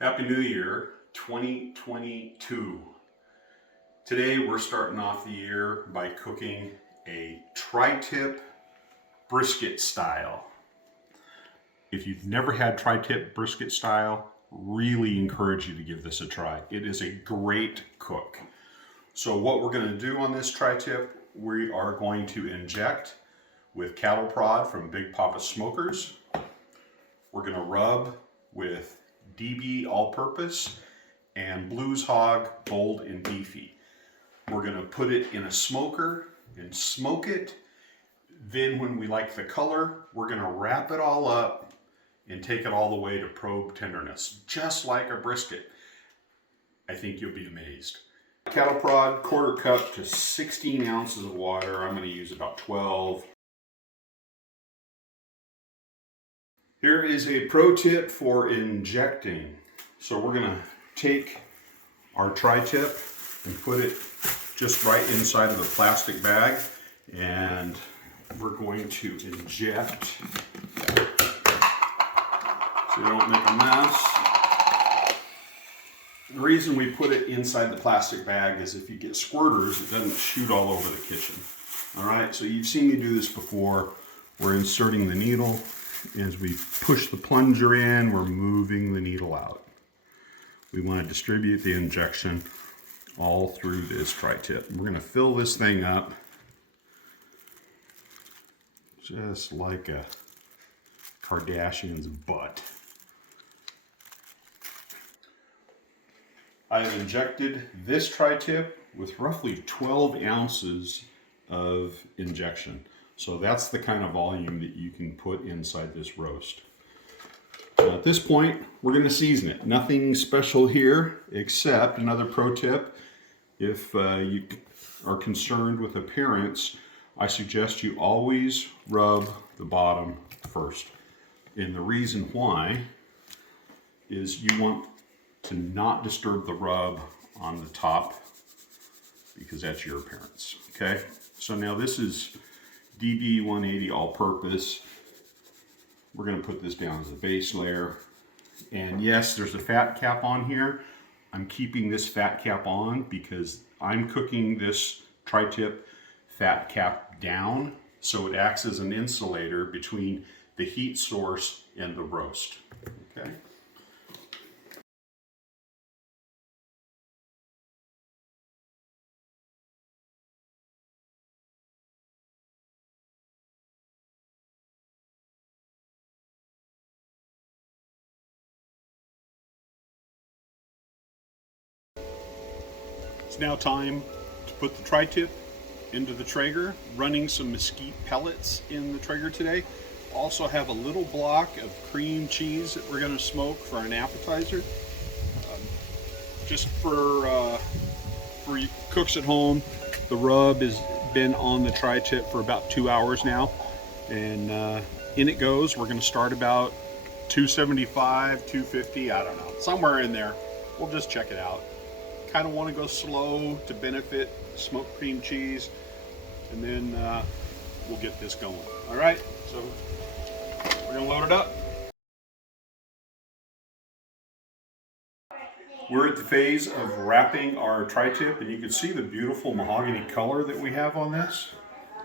Happy New Year 2022. Today we're starting off the year by cooking a tri-tip brisket style. If you've never had tri-tip brisket style, really encourage you to give this a try. It is a great cook. So what we're going to do on this tri-tip, we are going to inject with cattle prod from Big Poppa Smokers. We're going to rub with DB all-purpose and Blues Hog bold and beefy. We're going to put it in a smoker and smoke it. Then when we like the color, we're going to wrap it all up and take it all the way to probe tenderness, just like a brisket. I think you'll be amazed. Cattle prod, quarter cup to 16 ounces of water. I'm going to use about 12. Here is a pro tip for injecting. So we're going to take our tri-tip and put it just right inside of the plastic bag, and we're going to inject so you don't make a mess. The reason we put it inside the plastic bag is if you get squirters, it doesn't shoot all over the kitchen. All right, so you've seen me do this before. We're inserting the needle. As we push the plunger in, we're moving the needle out. We want to distribute the injection all through this tri-tip. We're going to fill this thing up just like a Kardashian's butt. I have injected this tri-tip with roughly 12 ounces of injection. So that's the kind of volume that you can put inside this roast. So at this point, we're going to season it. Nothing special here, except another pro tip. If you are concerned with appearance, I suggest you always rub the bottom first. And the reason why is you want to not disturb the rub on the top, because that's your appearance. Okay, so now this is DB 180 all-purpose. We're going to put this down as a base layer. And yes, there's a fat cap on here. I'm keeping this fat cap on because I'm cooking this tri-tip fat cap down, so it acts as an insulator between the heat source and the roast. Okay. It's now time to put the tri-tip into the Traeger, running some mesquite pellets in the Traeger today. Also have a little block of cream cheese that we're going to smoke for an appetizer. Just for you cooks at home, the rub has been on the tri-tip for about 2 hours now, and in it goes. We're going to start about 275, 250, I don't know, somewhere in there. We'll just check it out. Kind of want to go slow to benefit smoked cream cheese, and then we'll get this going. All right, so we're gonna load it up. We're at the phase of wrapping our tri-tip, and you can see the beautiful mahogany color that we have on this.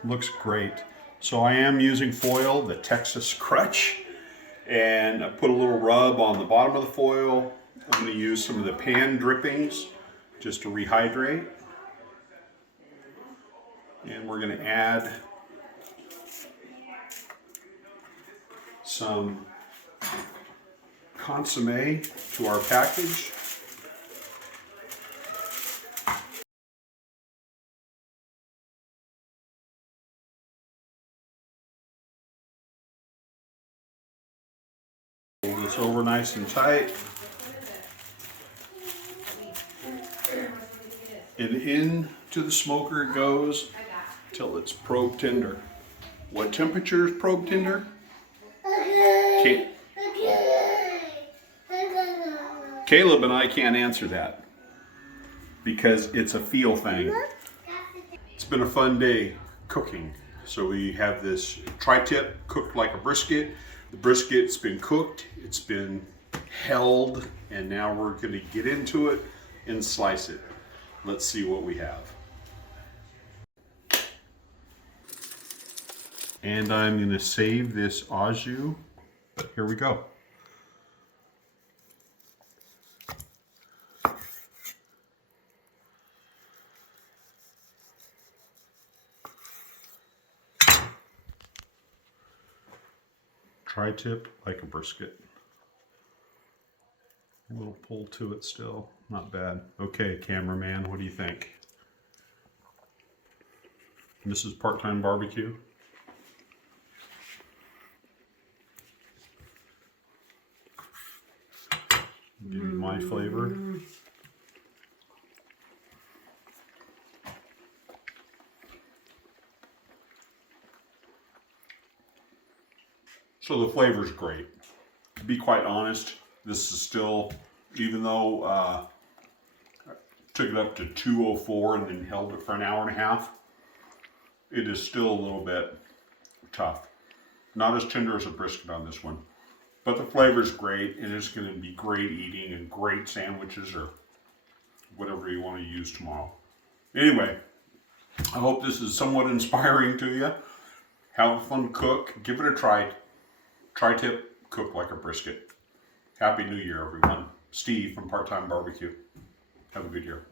Looks great. So I am using foil, the Texas Crutch, and I put a little rub on the bottom of the foil. I'm going to use some of the pan drippings just to rehydrate. And we're going to add some consomme to our package. Hold this over nice and tight. And into the smoker it goes till it's probe tender. What temperature is probe tender? Caleb and I can't answer that because it's a feel thing. It's been a fun day cooking. So we have this tri-tip cooked like a brisket. The brisket's been cooked, it's been held, and now we're going to get into it and slice it. Let's see what we have. And I'm going to save this au jus. Here we go. Tri-tip like a brisket. A little pull to it still, not bad. Okay, cameraman, what do you think? This is Part-Time Barbecue. Give you my flavor. So the flavor's great. To be quite honest, this is still, even though I took it up to 204 and then held it for an hour and a half, it is still a little bit tough. Not as tender as a brisket on this one. But the flavor's great, and it's going to be great eating and great sandwiches or whatever you want to use tomorrow. Anyway, I hope this is somewhat inspiring to you. Have a fun cook. Give it a try. Tri-tip, cook like a brisket. Happy New Year, everyone. Steve from Part-Time Barbecue. Have a good year.